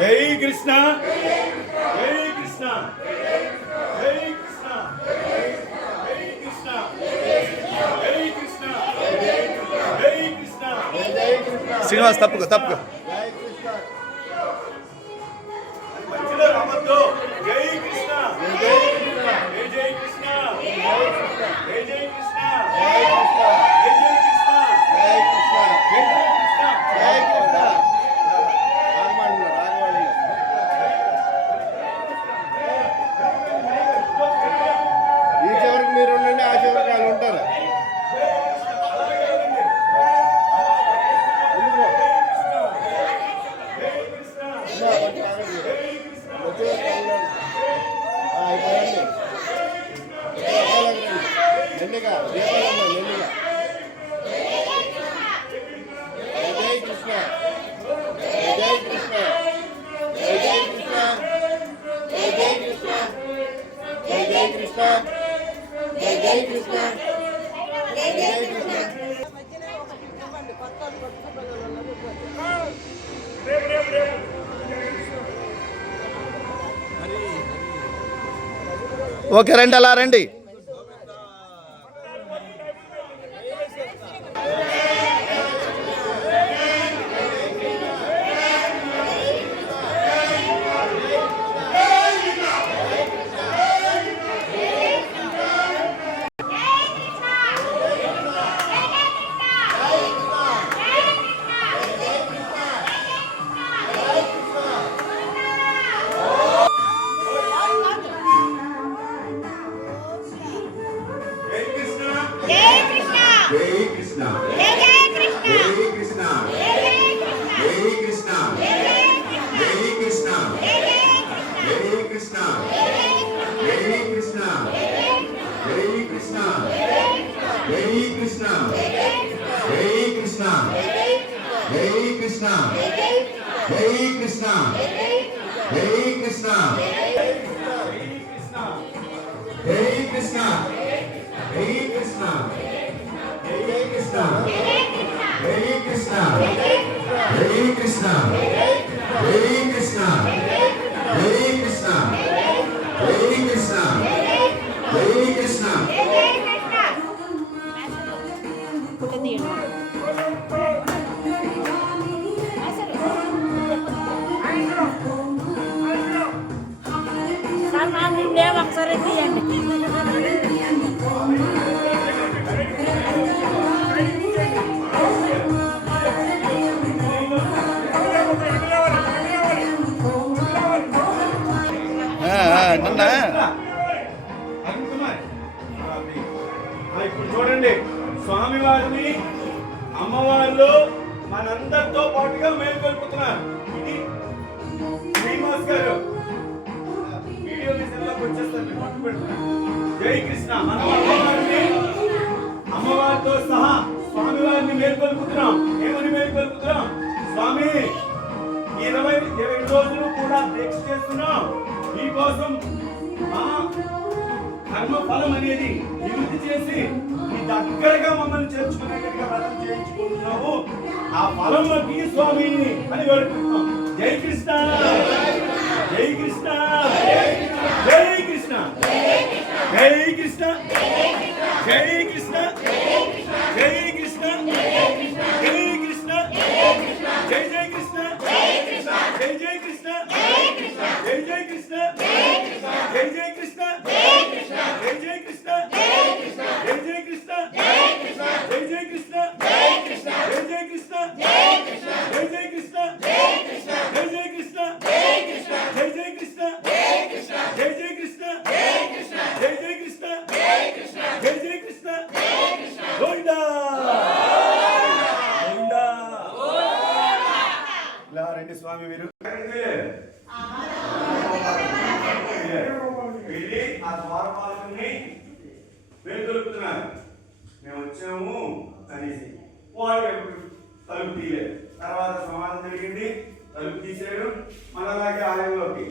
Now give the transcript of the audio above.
జై కృష్ణ జై కృష్ణ జై కృష్ణ జై కృష్ణ జై కృష్ణ జై కృష్ణ శ్రీనివాస్ తప్పుకో మంచిలో రావద్దు. జై కృష్ణ జై జై కృష్ణ జై జై కృష్ణ జై కృష్ణ జై జై కృష్ణ జై కృష్ణ జై జై కృష్ణ జై కృష్ణ. ఈ చివరికి మీరు ఉండండి, ఆ చివరికి వాళ్ళు ఉంటారు. మెల్లిగా దీపాలమ్మ మెల్లిగా. జై కృష్ణ జై కృష్ణ జై జై కృష్ణ జై జై కృష్ణ జై జై కృష్ణ జై జై కృష్ణ జై జై కృష్ణ. ఓకే రండి, అలా రండి. ఇప్పుడు చూడండి, స్వామివారిని అమ్మవారిలో మనందరితో పాటుగా మేల్కొల్పుతున్నారు. ఇది శ్రీనివాస్ గారు వీడియో వచ్చేస్తారు. జై కృష్ణ. మనం అమ్మవారితో సహా స్వామివారిని మేల్కొల్పుతున్నాం. ఏమని మేల్కొల్పుతున్నాం? స్వామి 20 రోజులు కూడా దీక్ష చేస్తున్నాం. మీకోసం మా కర్మ ఫలం అనేది నివృత్తి చేసి మీ దగ్గరగా మమ్మల్ని చేర్చుకునేట్టుగా వ్రతం చేయించుకుంటున్నాము. ఆ ఫలంలోకి స్వామిని అని వేడుకుంటున్నాం. జై కృష్ణ జై కృష్ణ జై కృష్ణ జై కృష్ణ జై కృష్ణ జై కృష్ణ జై కృష్ణ జై జై కృష్ణ జై జై కృష్ణ జై జై కృష్ణ జై జై కృష్ణ జై జై కృష్ణ జై జై కృష్ణ జై జై కృష్ణ జై జై కృష్ణ జై జై కృష్ణ జై జై కృష్ణ జై జై కృష్ణ జై జై కృష్ణ జై జై కృష్ణ జై జై కృష్ణ గోవిందా గోవిందా. ఇలా రండి స్వామి వీరు వెళ్ళి ఆ ద్వారపాలకుని వేడుకొలుపుతున్నారు. మేము వచ్చాము అనేసి వాడు తలుపు తీయలేదు. తర్వాత సమాధానం జరిగింది, తలుపు తీసాడు. మనలాగే ఆలయంలోకి